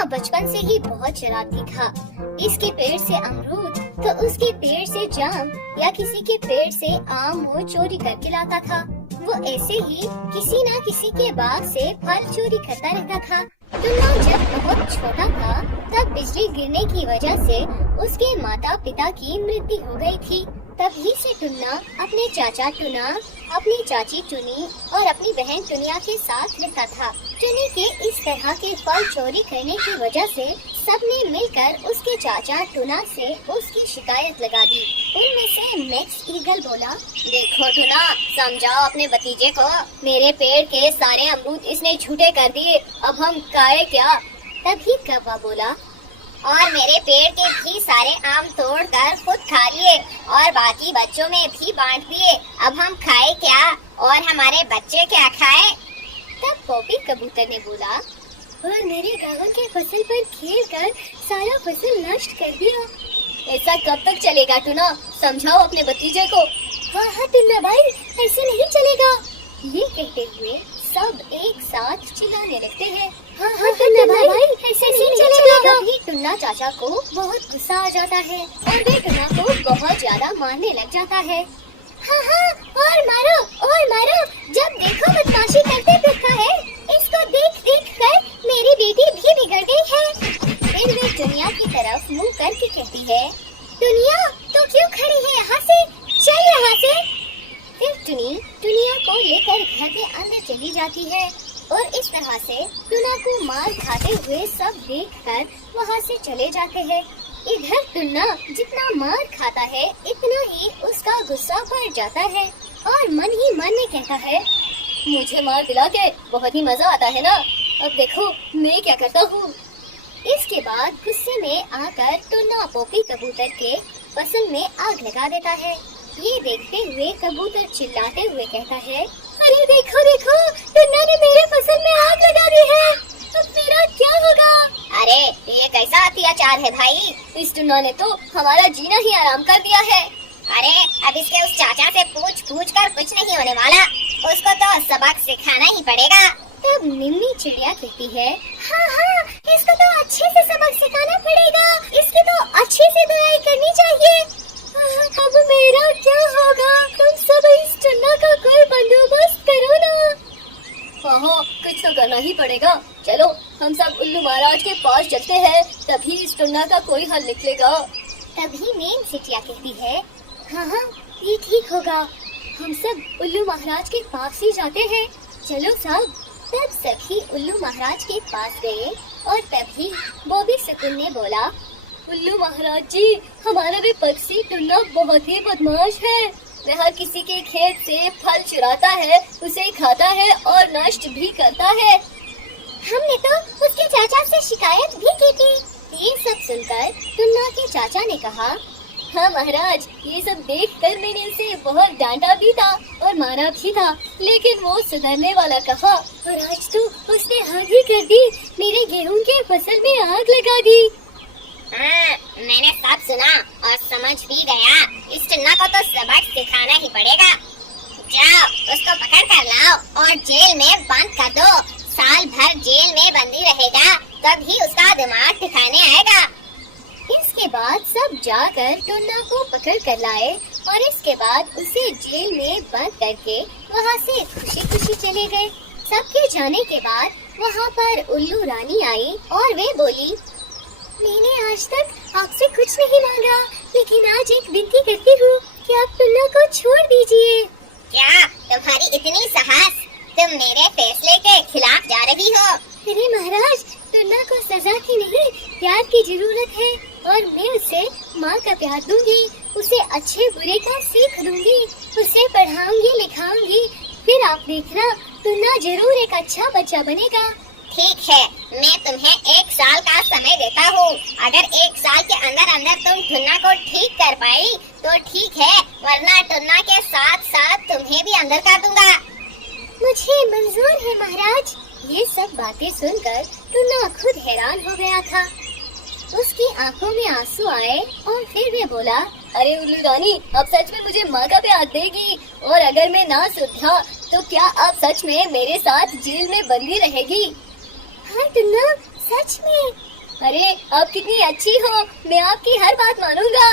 टुन्ना बचपन से ही बहुत शरारती था। इसके पेड़ से अमरूद तो उसके पेड़ से जाम या किसी के पेड़ से आम वो चोरी करके लाता था। वो ऐसे ही किसी न किसी के बाग से फल चोरी करता रहता था। टुन्ना जब बहुत छोटा था तब बिजली गिरने की वजह से उसके माता पिता की मृत्यु हो गई थी। तभी से टुन्ना अपने चाचा टुना, अपनी चाची टुनी और अपनी बहन टुनिया के साथ रहता था। टुनी के इस तरह के फल चोरी करने की वजह से सबने मिलकर उसके चाचा टुना से उसकी शिकायत लगा दी। उनमें से मैक्स ईगल बोला, देखो टुना, समझाओ अपने भतीजे को, मेरे पेड़ के सारे अमरूद इसने झूठे कर दिए, अब हम खाए क्या? तभी कौवा बोला, और मेरे पेड़ के भी सारे आम तोड़कर खुद खा लिए और बाकी बच्चों में भी बांट दिए, अब हम खाए क्या और हमारे बच्चे क्या खाए? तब पॉपी कबूतर ने बोला, और मेरे गाँव के फसल पर खेलकर सारा फसल नष्ट कर दिया। ऐसा कब तक चलेगा टुना? समझाओ अपने भतीजे को। हाँ टुन्ना भाई, ऐसे नहीं चलेगा। ये कहते हुए सब एक साथ चिल्लाने लगते हैं। हाँ टुन्ना भाई, ऐसे नहीं चलेगा। तभी टुन्ना चाचा को बहुत गुस्सा आ जाता है और वे टुन्ना को बहुत ज्यादा मारने लग जाता है। हाँ, और मारो, जब देखो बदमाशी करते फिरता है, इसको देख कर मेरी बेटी भी बिगड़ गई है। फिर वे दुनिया की तरफ मुंह करके कहती है, दुनिया तो क्यों खड़ी है यहाँ से, चल यहाँ से। फिर दुनिया को लेकर घर के अंदर चली जाती है और इस तरह से टुना को मार खाते हुए सब देखकर वहाँ से चले जाते हैं। इधर टुन्ना जितना मार खाता है इतना ही उसका गुस्सा बढ़ जाता है और मन ही मन में कहता है, मुझे मार दिला के बहुत ही मजा आता है ना, अब देखो मैं क्या करता हूँ। इसके बाद गुस्से में आकर टुन्ना पॉपी कबूतर के फसल में आग लगा देता है। ये देखते हुए कबूतर चिल्लाते हुए कहता है, अरे देखो टुन्ना ने मेरे फसल में आग लगा दी है, अब मेरा क्या होगा? अरे ये कैसा अत्याचार है भाई, इस टुन्ना ने तो हमारा जीना ही आराम कर दिया है। अरे अब इसके उस चाचा से पूछ कर कुछ नहीं होने वाला, उसको तो सबक सिखाना ही पड़ेगा। तब मिम्मी चिड़िया कहती है, हाँ, इसको तो अच्छे से सबक सिखाना पड़ेगा, इसकी तो अच्छे से दुआई करनी चाहिए। अब मेरा क्या होगा? तुम सब इस टुन्ना का कोई बंदोबस्त करो ना। हाँ, कुछ तो करना ही पड़ेगा। चलो हम सब उल्लू महाराज के पास चलते हैं, तभी इस टुन्ना का कोई हल निकलेगा। तभी मेन सिटिया कहती है, हाँ, ये ठीक होगा, हम सब उल्लू महाराज के पास ही जाते हैं, चलो सब। तब सभी उल्लू महाराज के पास गए और तभी बॉबी सुकुन ने बोला, उल्लू महाराज जी, हमारा वे पक्षी टुन्ना बहुत ही बदमाश है, वह हर किसी के खेत से फल चुराता है, उसे खाता है और नष्ट भी करता है। हमने तो उसके चाचा से शिकायत भी की थी। ये सब सुनकर टुन्ना के चाचा ने कहा, हाँ महाराज, ये सब देखकर मैंने उसे बहुत डांटा भी था और मारा भी था, लेकिन वो सुधरने वाला कहा और आज तो उसने हद ही कर दी, मेरे गेहूं के फसल में आग लगा दी। हाँ, मैंने सब सुना और समझ भी गया, इस टुन्ना को तो सबक सिखाना ही पड़ेगा। जाओ उसको पकड़ कर लाओ और जेल में बंद कर दो, साल भर जेल में बंदी रहेगा, तभी उसका दिमाग ठिकाने आएगा। इसके बाद सब जाकर टुन्ना को पकड़ कर लाए और इसके बाद उसे जेल में बंद करके वहाँ से खुशी खुशी चले गए। सबके जाने के बाद वहाँ पर उल्लू रानी आई और वे बोली, मैंने आज तक आपसे कुछ नहीं मांगा, लेकिन आज एक विनती करती हूँ कि आप टुन्ना को छोड़ दीजिए। क्या तुम्हारी इतनी साहस, तुम मेरे फैसले के खिलाफ जा रही हो? अरे महाराज, टुन्ना को सजा की नहीं प्यार की जरूरत है और मैं उसे माँ का प्यार दूंगी, उसे अच्छे बुरे का सीख दूंगी, उसे पढ़ाऊंगी लिखाऊंगी, फिर आप देखना टुन्ना जरूर एक अच्छा बच्चा बनेगा। ठीक है, मैं तुम्हें 1 साल का समय देता हूँ, अगर 1 साल के अंदर तुम टुन्ना को ठीक कर पाई तो ठीक है, वरना टुन्ना के साथ साथ तुम्हें भी अंदर कर दूंगा। मुझे मंजूर है महाराज। ये सब बातें सुनकर टुन्ना खुद हैरान हो गया था। उसकी आंखों में आंसू आए और फिर वे बोला, अरे उल्लू रानी, अब सच में मुझे माँ का प्यार देगी और अगर मैं ना सुधरा तो क्या आप सच में मेरे साथ जेल में बंदी रहेगी? हाँ टुन्ना, सच में अरे आप कितनी अच्छी हो, मैं आपकी हर बात मानूंगा।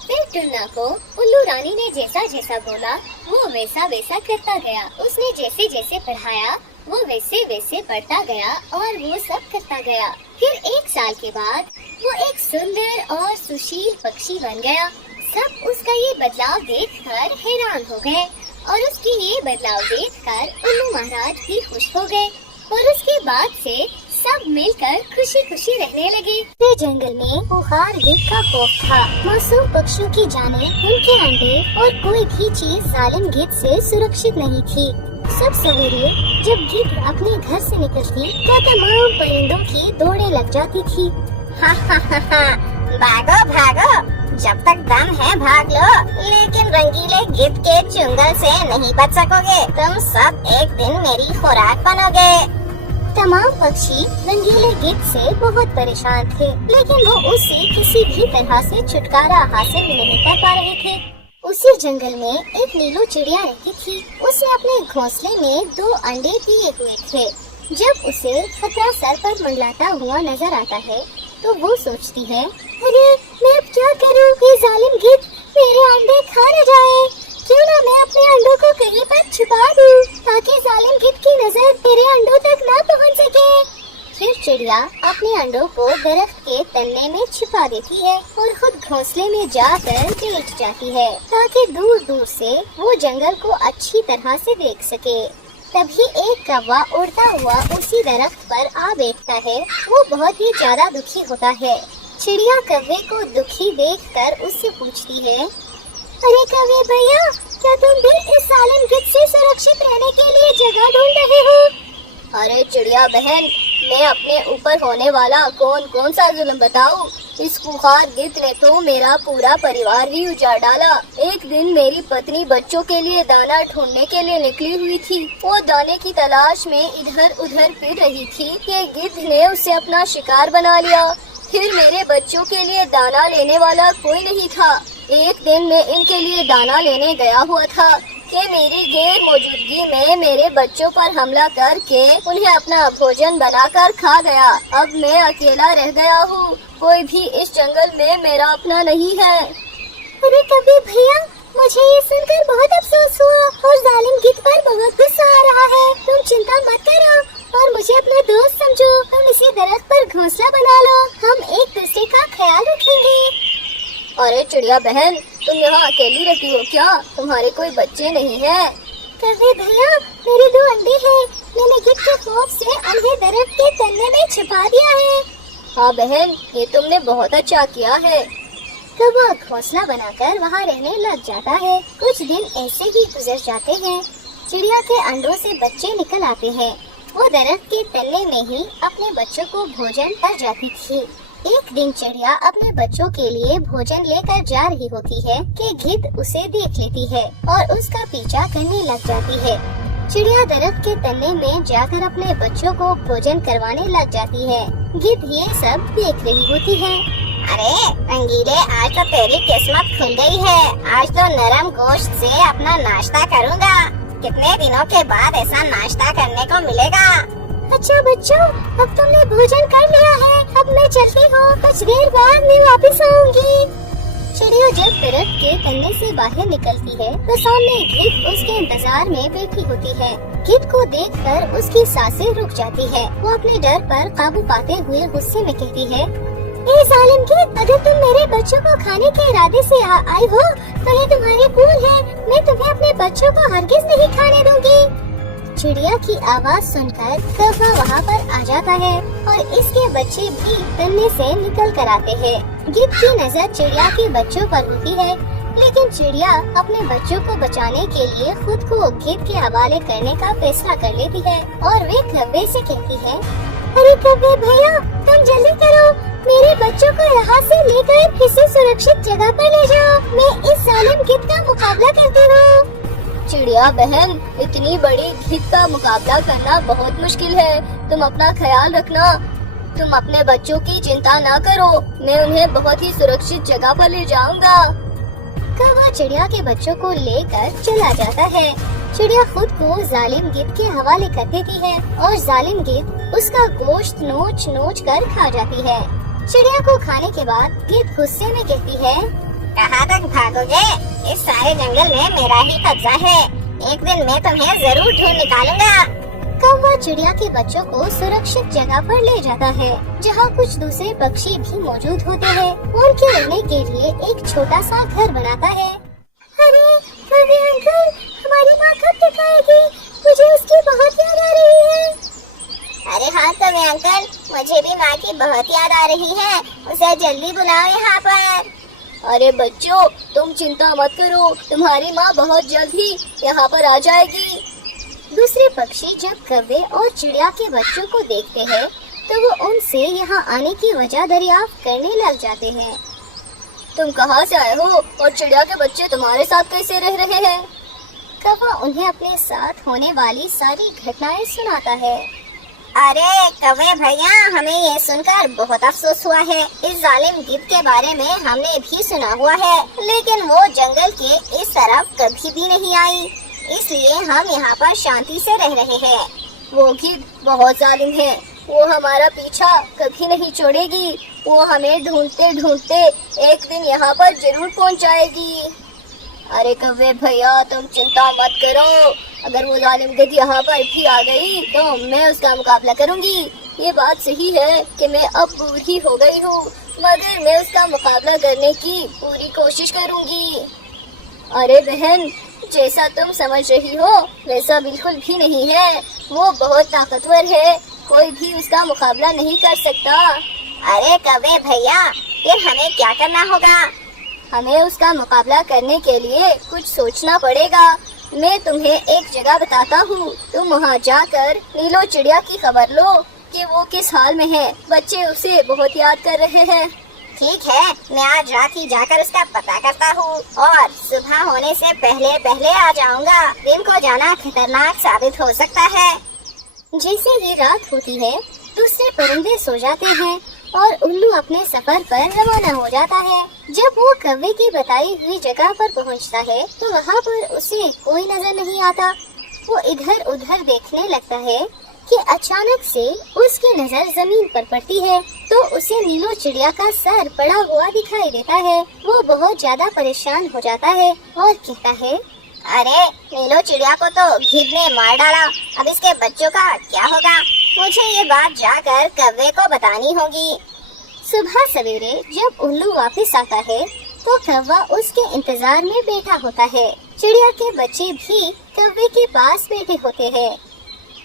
फिर टुन्ना को उल्लू रानी ने जैसा जैसा बोला वो वैसा वैसा करता गया। उसने जैसे जैसे पढ़ाया वो वैसे वैसे पढ़ता गया और वो सब करता गया। फिर 1 साल के बाद वो एक सुंदर और सुशील पक्षी बन गया। सब उसका ये बदलाव देखकर हैरान हो गए और उसकी ये बदलाव देखकर उल्लू महाराज भी खुश हो गए और उसके बाद से सब मिलकर खुशी खुशी रहने लगे। फिर जंगल में बुखार गिद्ध का खौफ था। मासूम पक्षियों की जाने, उनके अंडे और कोई भी चीज जालिम गिद्ध से सुरक्षित नहीं थी। सब सवेरे जब गिद्ध अपने घर से निकलती तो तमाम परिंदों की दौड़े लग जाती थी। भागो भागो, जब तक दम है भाग लो, लेकिन रंगीले गिद्ध के चुंगल से नहीं बच सकोगे। तुम सब एक दिन मेरी खुराक बनोगे। तमाम पक्षी रंगीले गिद्ध से बहुत परेशान थे, लेकिन वो उससे किसी भी तरह से छुटकारा हासिल नहीं कर पा रहे थे। उसी जंगल में एक नीलू चिड़िया रहती थी। उसने अपने घोंसले में 2 अंडे दिए हुए थे। जब उसे खतरा सर पर मंडराता हुआ नजर आता है तो वो सोचती है, अरे मैं अब क्या करूं? ये जालिम गिद्ध मेरे अंडे खा न जाए। क्यों ना मैं अपने अंडों को कहीं पर छुपा दूं ताकि जालिम गिद्ध की नजर मेरे अंडों तक न पहुंच सके। फिर चिड़िया अपने अंडों को दरख्त के तने में छिपा देती है और खुद घोंसले में जाकर लेट जाती है ताकि दूर दूर से वो जंगल को अच्छी तरह से देख सके। तभी एक कौवा उड़ता हुआ उसी दरख्त पर आ बैठता है। वो बहुत ही ज्यादा दुखी होता है। चिड़िया कौवे को दुखी देखकर उससे पूछती है, अरे कौवे भैया, क्या तुम भी इस जालिम गिद्ध से सुरक्षित रहने के लिए जगह ढूंढ रहे हो? अरे चिड़िया बहन, मैं अपने ऊपर होने वाला कौन सा जुल्म बताऊं? इस खुखार गिद्ध ने तो मेरा पूरा परिवार ही उजाड़ डाला। एक दिन मेरी पत्नी बच्चों के लिए दाना ढूंढने के लिए निकली हुई थी। वो दाने की तलाश में इधर उधर फिर रही थी कि गिद्ध ने उसे अपना शिकार बना लिया। फिर मेरे बच्चों के लिए दाना लेने वाला कोई नहीं था। एक दिन मैं इनके लिए दाना लेने गया हुआ था कि मेरी गैर मौजूदगी में मेरे बच्चों पर हमला करके उन्हें अपना भोजन बनाकर खा गया। अब मैं अकेला रह गया हूँ। कोई भी इस जंगल में मेरा अपना नहीं है। अरे कौवे भैया, मुझे ये सुनकर बहुत अफसोस हुआ और जालिम गिद्ध पर बहुत गुस्सा आ रहा है। तुम चिंता मत करो और मुझे अपना दोस्त समझो। तुम इसी दरख्त पर घोंसला बना लो। हम एक दूसरे का ख्याल रखेंगे। अरे चिड़िया बहन, तुम यहाँ अकेली रहती हो क्या? तुम्हारे कोई बच्चे नहीं हैं? कौवे भैया, मेरे 2 अंडे हैं। मैंने गिद्ध के खौफ से उन्हें दरख्त के तने में छिपा दिया है। हाँ बहन, ये तुमने बहुत अच्छा किया है। कौवा घोंसला बनाकर वहाँ रहने लग जाता है। कुछ दिन ऐसे ही गुजर जाते हैं। चिड़िया के अंडों से बच्चे निकल आते हैं। वो दरख्त के तने में ही अपने बच्चों को भोजन कर जाती थी। एक दिन चिड़िया अपने बच्चों के लिए भोजन लेकर जा रही होती है कि गिद्ध उसे देख लेती है और उसका पीछा करने लग जाती है। चिड़िया दरख्त के तने में जाकर अपने बच्चों को भोजन करवाने लग जाती है। गिद्ध ये सब देख रही होती है। अरे रंगीले, आज तो तेरी किस्मत खुल गई है। आज तो नरम गोश्त से अपना नाश्ता करूँगा। कितने दिनों के बाद ऐसा नाश्ता करने को मिलेगा। अच्छा बच्चों, अब तुमने भोजन कर लिया है। अब मैं चलती हूँ। कुछ देर बाद मैं वापस आऊंगी। चिड़िया जब दरख्त के तने से बाहर निकलती है तो सामने गिद्ध उसके इंतजार में बैठी होती है। गिद्ध को देखकर उसकी सांसें रुक जाती है। वो अपने डर पर काबू पाते हुए गुस्से में कहती है, ए जालिम गिद्ध, अगर तुम मेरे बच्चों को खाने के इरादे से आए हो तो ये तुम्हारी भूल है। मैं तुम्हें अपने बच्चों को हरगिज नहीं खाने दूंगी। चिड़िया की आवाज सुनकर कौवा वहाँ पर आ जाता है और इसके बच्चे भी तन्ने से निकल कर आते हैं। गिद्ध की नजर चिड़िया के बच्चों पर होती है, लेकिन चिड़िया अपने बच्चों को बचाने के लिए खुद को गिद्ध के हवाले करने का फैसला कर लेती है और वे कौवे से कहती है, अरे कौवे भैया, तुम जल्दी करो, मेरे बच्चों को यहाँ से लेकर किसी सुरक्षित जगह पर ले जाओ। मैं इस जालिम गिद्ध का मुकाबला करती हूँ। चिड़िया बहन, इतनी बड़ी गिद्ध का मुकाबला करना बहुत मुश्किल है। तुम अपना ख्याल रखना। तुम अपने बच्चों की चिंता ना करो। मैं उन्हें बहुत ही सुरक्षित जगह पर ले जाऊंगा। कौवा चिड़िया के बच्चों को लेकर चला जाता है। चिड़िया खुद को जालिम गिद्ध के हवाले कर देती है और जालिम गिद्ध उसका गोश्त नोच नोच कर खा जाती है। चिड़िया को खाने के बाद गिद्ध गुस्से में कहती है, कहाँ तक भागोगे? इस सारे जंगल में मेरा ही कब्जा है। एक दिन मैं तुम्हें जरूर ढूंढ निकालूंगा। कौवा चिड़िया के बच्चों को सुरक्षित जगह पर ले जाता है, जहाँ कुछ दूसरे पक्षी भी मौजूद होते हैं। उनके रहने के लिए एक छोटा सा घर बनाता है। अरे कौवे अंकल, हमारी माँ कब तक आएगी? मुझे उसकी बहुत याद आ रही है। अरे हाँ कौवे अंकल, मुझे भी माँ की बहुत याद आ रही है। उसे जल्दी बुलाओ यहाँ पर। अरे बच्चों, तुम चिंता मत करो, तुम्हारी माँ बहुत जल्द ही यहाँ पर आ जाएगी। दूसरे पक्षी जब कौवे और चिड़िया के बच्चों को देखते हैं तो वो उनसे यहाँ आने की वजह दरियाफ्त करने लग जाते हैं। तुम कहाँ से आए हो और चिड़िया के बच्चे तुम्हारे साथ कैसे रह रहे हैं? कौवा उन्हें अपने साथ होने वाली सारी घटनाएं सुनाता है। अरे कौवे भैया, हमें ये सुनकर बहुत अफसोस हुआ है। इस जालिम गिद्ध के बारे में हमने भी सुना हुआ है, लेकिन वो जंगल के इस तरफ कभी भी नहीं आई, इसलिए हम यहाँ पर शांति से रह रहे हैं। वो गिद्ध बहुत जालिम है, वो हमारा पीछा कभी नहीं छोड़ेगी। वो हमें ढूंढते ढूंढते एक दिन यहाँ पर जरूर पहुँच जाएगी। अरे कौवे भैया, तुम चिंता मत करो, अगर वो जालिम गिद्ध यहाँ पर भी आ गई तो मैं उसका मुकाबला करूँगी। ये बात सही है कि मैं अब बूढ़ी हो गई हूँ, मगर मैं उसका मुकाबला करने की पूरी कोशिश करूँगी। अरे बहन, जैसा तुम समझ रही हो वैसा बिल्कुल भी नहीं है। वो बहुत ताकतवर है, कोई भी उसका मुकाबला नहीं कर सकता। अरे कौवे भैया, फिर हमें क्या करना होगा? हमें उसका मुकाबला करने के लिए कुछ सोचना पड़ेगा। मैं तुम्हें एक जगह बताता हूँ, तुम वहाँ जाकर नीलो चिड़िया की खबर लो कि वो किस हाल में है। बच्चे उसे बहुत याद कर रहे हैं। ठीक है, मैं आज रात ही जाकर उसका पता करता हूँ और सुबह होने से पहले पहले आ जाऊँगा। दिन को जाना खतरनाक साबित हो सकता है। जैसे ही रात होती है, दूसरे परिंदे सो जाते हैं और उल्लू अपने सफर पर रवाना हो जाता है। जब वो कौवे की बताई हुई जगह पर पहुंचता है तो वहाँ पर उसे कोई नजर नहीं आता। वो इधर उधर देखने लगता है कि अचानक से उसकी नजर जमीन पर पड़ती है तो उसे नीलो चिड़िया का सर पड़ा हुआ दिखाई देता है। वो बहुत ज्यादा परेशान हो जाता है और कहता है, अरे नीलो चिड़िया को तो गिद्ध ने मार डाला, अब इसके बच्चों का क्या होगा? मुझे ये बात जाकर कौवे को बतानी होगी। सुबह सवेरे जब उल्लू वापस आता है तो कौवा उसके इंतजार में बैठा होता है। चिड़िया के बच्चे भी कौवे के पास बैठे होते हैं।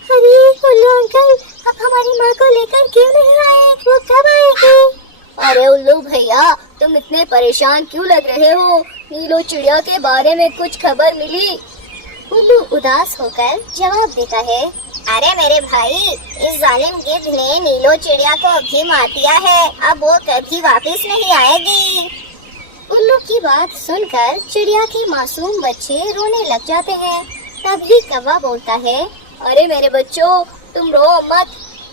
अरे उल्लू अंकल, आप हमारी माँ को लेकर क्यों नहीं आए? वो कब आएगी? अरे उल्लू भैया, तुम इतने परेशान क्यों लग रहे हो? नीलो चिड़िया के बारे में कुछ खबर मिली? उल्लू उदास होकर जवाब देता है, अरे मेरे भाई, इस जालिम गिद्ध ने नीलो चिड़िया को भी मार दिया है, अब वो कभी वापस नहीं आएगी। उल्लू की बात सुनकर चिड़िया के मासूम बच्चे रोने लग जाते हैं। तभी कौवा बोलता है, अरे मेरे बच्चों, तुम रो मत,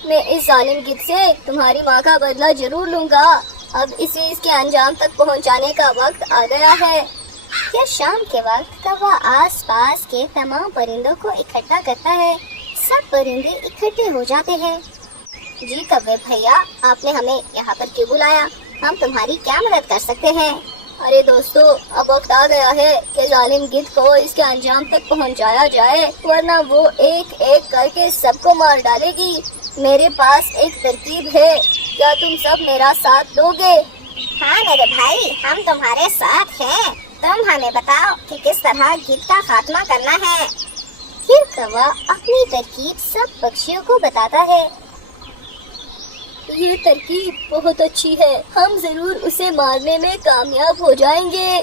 मैं इस जालिम गिद्ध से तुम्हारी माँ का बदला जरूर लूँगा। अब इसे इसके अंजाम तक पहुँचाने का वक्त आ गया है। फिर शाम के वक्त कौवा आसपास के तमाम परिंदों को इकट्ठा करता है। सब परिंदे इकट्ठे हो जाते हैं। जी कौवे भैया, आपने हमें यहाँ पर क्यों बुलाया? हम तुम्हारी क्या मदद कर सकते हैं? अरे दोस्तों, अब वक्त आ गया है कि जालिम गिद्ध को इसके अंजाम तक पहुंचाया जाए, वरना वो एक एक करके सबको मार डालेगी। मेरे पास एक तरकीब है, क्या तुम सब मेरा साथ दोगे? हाँ मेरे भाई, हम तुम्हारे साथ हैं। तुम हमें बताओ कि किस तरह गिद्ध का खात्मा करना है। फिर कौवा अपनी तरकीब सब पक्षियों को बताता है। ये तरकीब बहुत अच्छी है, हम जरूर उसे मारने में कामयाब हो जाएंगे।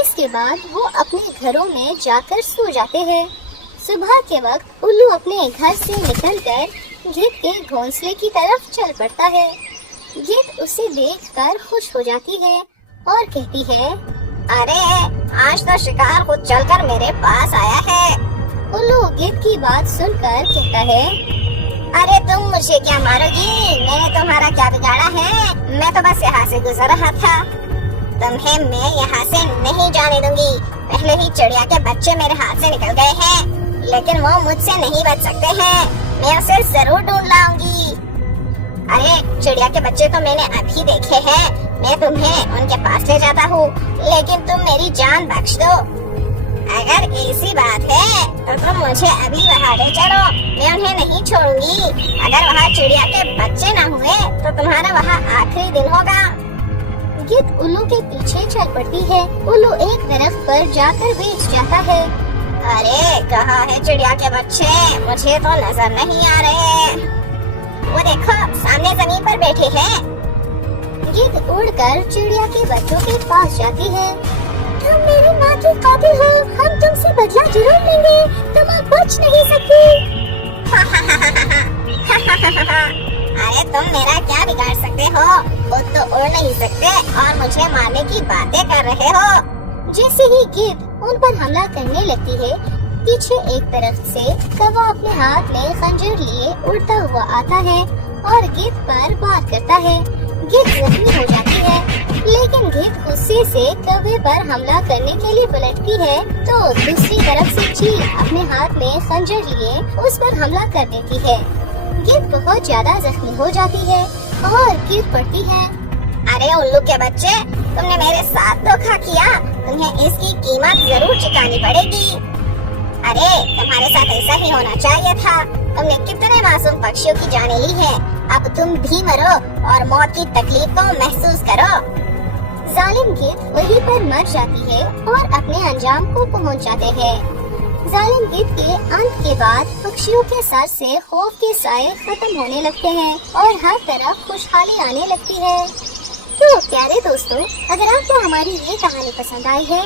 इसके बाद वो अपने घरों में जाकर सो जाते हैं। सुबह के वक्त उल्लू अपने घर से निकलकर गिद्ध के घोंसले की तरफ चल पड़ता है। गिद्ध उसे देखकर खुश हो जाती है और कहती है, अरे आज तो शिकार खुद चलकर मेरे पास आया है। उल्लू गिद्ध की बात सुनकर कहता है, अरे तुम मुझे क्या मारोगी? मैंने तुम्हारा क्या बिगाड़ा है? मैं तो बस यहाँ से गुजर रहा था। तुम्हें मैं यहाँ से नहीं जाने दूंगी। पहले ही चिड़िया के बच्चे मेरे हाथ से निकल गए हैं, लेकिन वो मुझसे नहीं बच सकते हैं। मैं उसे जरूर ढूंढ लाऊंगी। अरे चिड़िया के बच्चे तो मैंने अभी देखे हैं। मैं तुम्हें उनके पास ले जाता हूँ, लेकिन तुम मेरी जान बख्श दो। अगर ऐसी बात है तो तुम मुझे अभी वहाँ ले चलो, मैं उन्हें नहीं छोड़ूंगी। अगर वहाँ चिड़िया के बच्चे न हुए तो तुम्हारा वहाँ आखिरी दिन होगा। गिद्ध उल्लू के पीछे चल पड़ती है। उल्लू एक दरख्त पर जाकर बैठ जाता है। अरे कहाँ है चिड़िया के बच्चे? मुझे तो नजर नहीं आ रहे। वो देखो सामने जमीन पर बैठे हैं। गिद्ध उड़कर चिड़िया के बच्चों के पास जाती है। तुम मेरी माँ की कातिल हो, हम तुमसे बदला जरूर लेंगे, तुम अब बच नहीं सकती। अरे तुम मेरा क्या बिगाड़ सकते हो? खुद तो उड़ नहीं सकते और मुझे मारने की बातें कर रहे हो। जैसे ही गिद्ध उन पर हमला करने लगती है, पीछे एक तरफ से कौवा अपने हाथ में खंजर लिए उड़ता हुआ आता है और गिद्ध पर वार करता है। गिद्ध जख्मी हो जाती है, लेकिन गिद्ध गुस्से से कौवे पर हमला करने के लिए पलटती है तो दूसरी तरफ से चील अपने हाथ में खंजर लिए उस पर हमला कर देती है। गिद्ध बहुत ज्यादा जख्मी हो जाती है और गिर पड़ती है। अरे उल्लू के बच्चे, तुमने मेरे साथ धोखा किया, तुम्हें इसकी कीमत जरूर चुकानी पड़ेगी। अरे तुम्हारे साथ ऐसा ही होना चाहिए था। तुमने कितने मासूम पक्षियों की जानें ली है। अब तुम भी मरो और मौत की तकलीफ को महसूस करो। जालिम गिद्ध वहीं पर मर जाती है और अपने अंजाम को पहुंच जाते हैं। जालिम गिद्ध के अंत के बाद पक्षियों के सर से खौफ के साए खत्म होने लगते हैं और हर तरफ खुशहाली आने लगती है। तो प्यारे दोस्तों, अगर आपको हमारी ये कहानी पसंद आई है